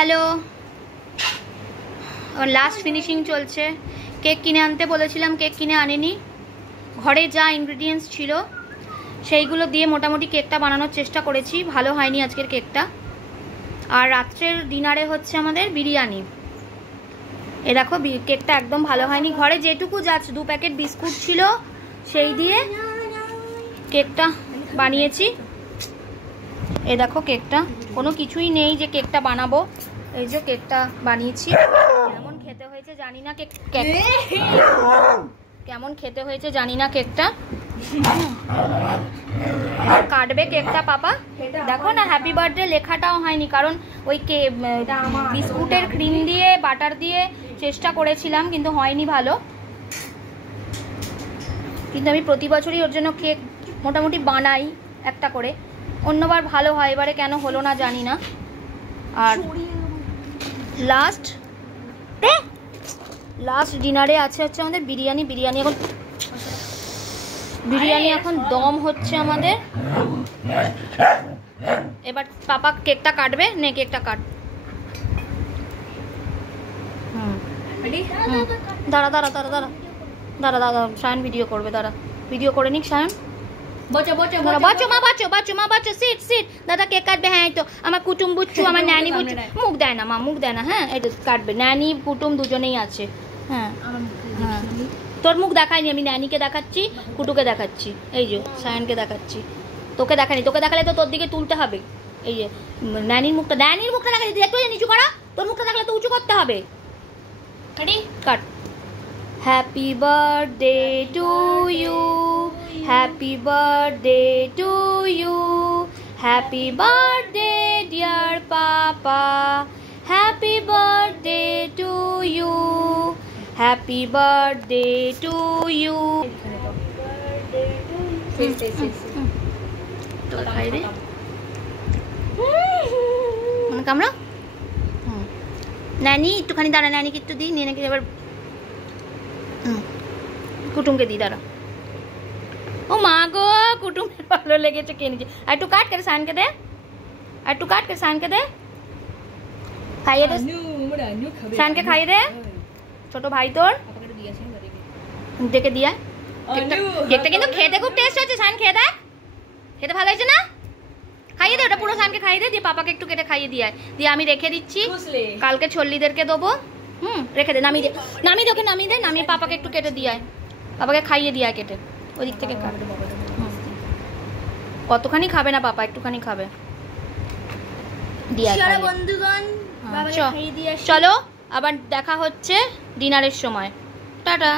Hello, last finishing চলছে। Cake কিনে আনতে বলেছিলাম, কেক কিনে আনিনি। ঘরে যা ইনগ্রিডিয়েন্টস ছিল সেইগুলো দিয়ে মোটামুটি কেকটা বানানোর চেষ্টা করেছি, ভালো হয়নি আজকের কেকটা। আর রাত্রের ডিনারে হচ্ছে আমাদের বিরিয়ানি। এ দেখো কেকটা একদম ভালো হয়নি। ঘরে যেটুকু যাচ্ছে 2 প্যাকেট বিস্কুট ছিল, সেই দিয়ে কেকটা বানিয়েছি। এ দেখো কেকটা কোনো কিছুই নেই যে কেকটা বানাবো। এই যে কেকটা বানিয়েছি, কেমন খেতে হয়েছে জানি না। কেমন খেতে হয়েছে জানি না কেকটা। কাটবে কেকটা পাপা। দেখো না, হ্যাপি বার্থডে লেখাটাও হয়নি, কারণ ওই বিস্কুটের ক্রিম দিয়ে বাটার দিয়ে চেষ্টা করেছিলাম, কিন্তু হয়নি ভালো। কিন্তু আমি প্রতি বছরই ওর জন্য কেক মোটামুটি বানাই একটা করে, অন্যবার ভালো হয়, এবারে কেন হলো না জানি না। আর লাস্ট ডিনারে আছে হচ্ছে আমাদের বিরিয়ানি। বিরিয়ানি এখন দম হচ্ছে আমাদের। এবার পাপা কেকটা কাটবে, নে কেকটা কাট। দাঁড়া দাঁড়া দাঁড়া দাঁড়া দাঁড়া দাঁড়া সায়ন ভিডিও করবে, দাঁড়া ভিডিও করে নিক সায়ন। দাদা কেক কাটবে। হ্যাঁ, তো আমার কুটুম বুচ্চু, আমার ন্যানি বুচ্চু মুখ দেয় না, মা মুখ দেয় না। হ্যাঁ, এটা কাটবে। ন্যানি কুটুম দুজনেই আছে। হ্যাঁ হ্যাঁ, তোর মুখ দেখায়নি, আমি ন্যানিকে দেখাচ্ছি, কুটুকে দেখাচ্ছি, এই যে সায়নকে দেখাচ্ছি। তোকে দেখানি, তোকে দেখালে তো তোর দিকে তুলতে হবে। এই যে ন্যানির মুখটা দেখাচ্ছি, একটু নিচু করা। তোর মুখটা দেখালে তো উঁচু করতে হবে। Cut. Happy birthday to you, happy birthday to you, happy birthday dear papa, happy birthday to you, happy birthday to you. কামড়া। ন্যানি একটুখানি দাঁড়া, ন্যানিকে একটু দিই, নিয়ে নাকি এবার কুটুমকে দিই, দাঁড়া। ও মা গো, কুটুমের ভালো লেগেছে, কে নিচে। আর একটু কাট করে সায়নকে দে, আর একটু কাট করে সায়নকে দে, খাইয়ে দে সায়নকে, খাইয়ে দে। ছোট ভাই তোর দেখে দিয়া। কেকটা কিন্তু খেতে খুব টেস্ট হয়েছে। সায়ন খেয়ে দেয়, খেতে ভালো হয়েছে না? খাইয়ে দে ওটা পুরো, সায়নকে খাইয়ে দে, দিয়ে পাপাকে একটু কেটে খাইয়ে দিয়ে দিয়ে আমি রেখে দিচ্ছি, কালকে ছল্লিদেরকে দেবো। রেখে দে, নামিয়ে দে ওকে, নামিয়ে দে, নামিয়ে পাপাকে একটু কেটে দিয়ে পাপাকে খাইয়ে দিয়ে কেটে ওই দিক থেকে কাটবে। কতখানি খাবে না পাপা, একটুখানি খাবে। বন্ধুগণ চলো, আবার দেখা হচ্ছে ডিনারের সময়। টাটা।